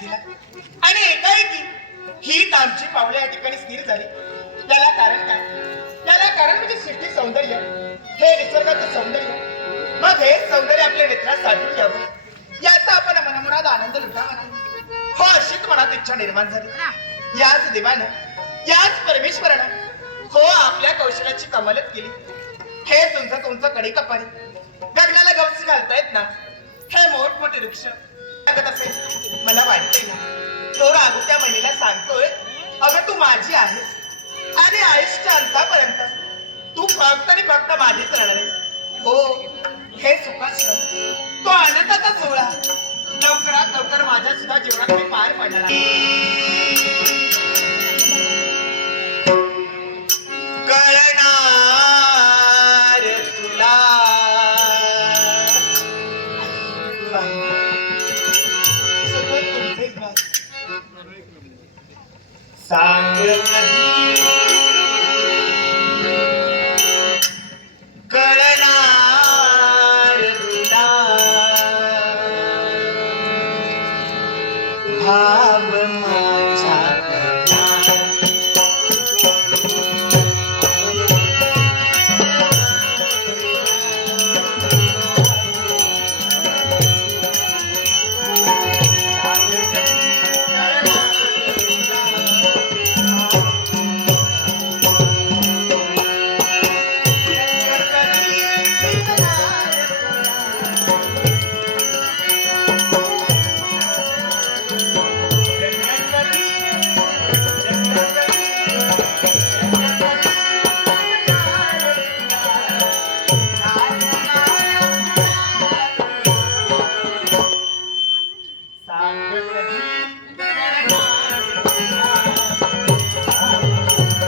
तिला आणि एकाएकी हीच आमची पावले या ठिकाणी स्थिर झाली. त्याला कारण काय? त्याला कारण म्हणजे सृष्टी सौंदर्य, हे निसर्गाचं सौंदर्य. मग हे सौंदर्य आपल्या नेत्रात साठवून घ्यावं, याचा आपण मनामुराद आनंद लुटावा. हो, अशीच मनात इच्छा निर्माण झाली. याच देवानं, याच परमेश्वरानं हो आपल्या कौशल्याची कमालच केली. हे तुमचं कडेकपारी गगनाला गवसी घालतायत ना, हे मोठमोठे वृक्ष लागत असेल. मला वाटतंय ना, तो राघू त्या महिलेला सांगतोय, अगं तू माझी आहेस आणि आयुष्याच्या अंतापर्यंत तू फक्त आणि फक्त माझीच राहणार आहेस. हो, हे सुखाश्रम, तो आनंदाचा सोहळा लवकरात लवकर माझ्या सुद्धा जीवनात मी पार पडणार आहे. कळणार तुला सतत तुमचेच भाग सांग कधी कळणार तुला भाव माझा